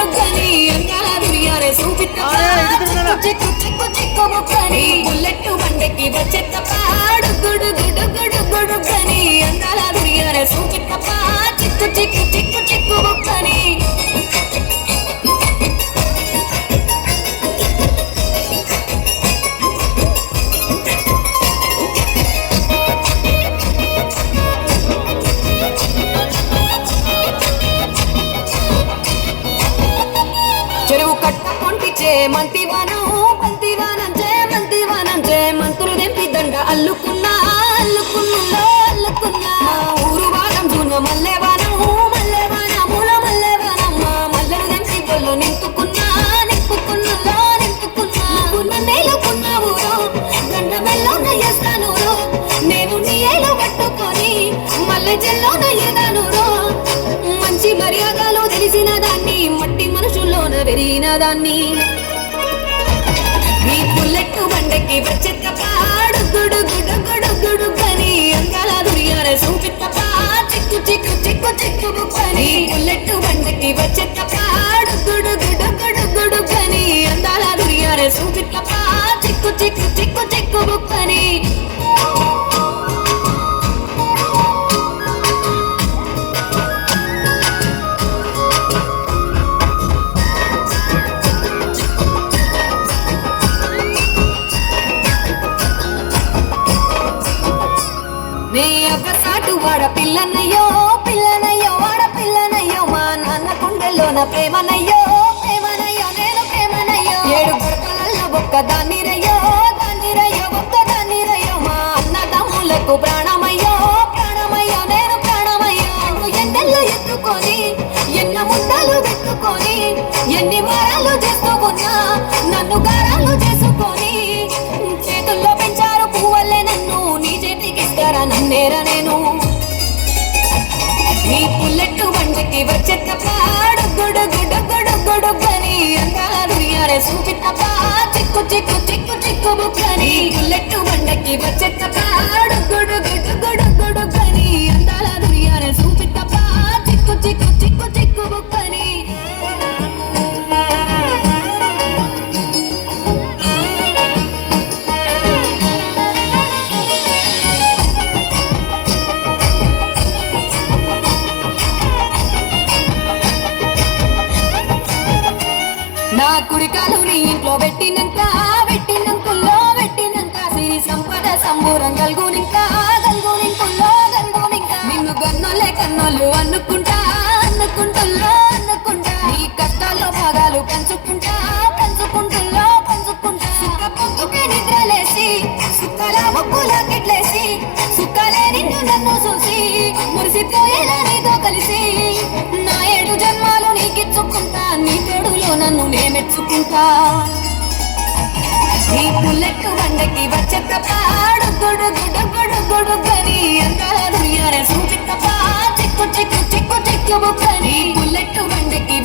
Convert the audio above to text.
గుడుగని అందాల దునియారే చూపిస్తా చిక్కు చిక్కు చిక్కు ముక్కని బుల్లెట్ బండకి వచ్చేత్తప్ప గుడుగని అందాల దునియారే చూపిస్తా చిక్కు చిక్కు చిక్కు చిక్కు ముక్కని చెరువు కట్ట పొంటిచే మంతివానం మంతులు దెంపి దండ అల్లుకున్నా మా ఊరు వానం జూన మల్లెవానముల మల్లెవానమ్మ మల్లెలు దెంపి గొల్లు నింపుకున్నా నేలుకున్నావురో గండ మెల్లోన చేస్తానురో నేను నీ ఏలు పట్టుకొని మల్లె జల్లోన ఎదానురో మంచి మర్యాదలు తెలిసిన దాన్ని మట్టి మనుషుల్లోన పెరిగిన దాన్ని నీ బుల్లెట్ బండకి వచ్చేత్తపాడు గుడుగని అందాల దునియారే చూపిత్తపా చిక్కు చిక్కు చిక్కు చిక్కు బుక్కని బుల్లెట్ బండకి వచ్చేత్తపాడు గుడుగని అందాల దునియారే చూపిత్తపా చిక్కు చిక్కు చిక్కు చిక్కు బుక్కని నే అవ్వసాటు వాడ పిల్లనయ్యో వాడ పిల్లనయ్యో మా నాన్న గుండెల్లోన ప్రేమనయ్యో నేను ప్రేమనయ్యో ఏడు గడపలలో ఒక్కదాన్ని రయ్యో ఒక్కదాన్ని మా అన్నదమ్ములకు ప్రాణమయ్యో నేను ప్రాణమయ్యో ఎండల్లో ఎత్తుకొని ఎన్న ముద్దలు పెట్టుకొని ఎన్ని మారాలు చేసుకున్నా నన్ను గారాలు చేసుకొని చేతుల్లో పెంచారు పువ్వల్లే నన్ను నీ చేతికిస్తారా నన్నేరా నేను నీ బుల్లెట్ బండకి వచ్చేత్తపాడు గుడుగని అందాల దునియారే చూపిత్తపా చిక్కు చిక్కు చిక్కు చిక్కు బుక్కని బుల్లెట్ బండకి వచ్చేత్తపాడు గుడుగని అందాల దునియారే చూపిత్తపా చిక్కు చిక్కు చిక్కు చిక్కు బుక్కని నా కుడికాలు నీ ఇంట్లో పెట్టినంక సిరి సంపద సంబూరం గల్గునింక నిన్ను కన్నోళ్ళు అనుకుంటా నీ కష్టాల్లో భాగాలు పంచుకుంటా సుఖ పొందుకే నిద్రలేసి సుఖాల ముక్కుల కిట్లేసి సుఖాలే నిన్ను నన్ను చూసి మురిసిపోయేలా నీతో కలిసి నా 7 జన్మాలు నీకిచ్చుకుంటా నీ తోడులో నన్ను మెచ్చుకుంటా నీ బుల్లెట్ బండకి వచ్చేత్తపాడు గుడుగని అందాల దునియారే చూపిత్తపా చిక్కు చిక్కు చిక్కు చిక్కు బుక్కని బుల్లెట్ బండకి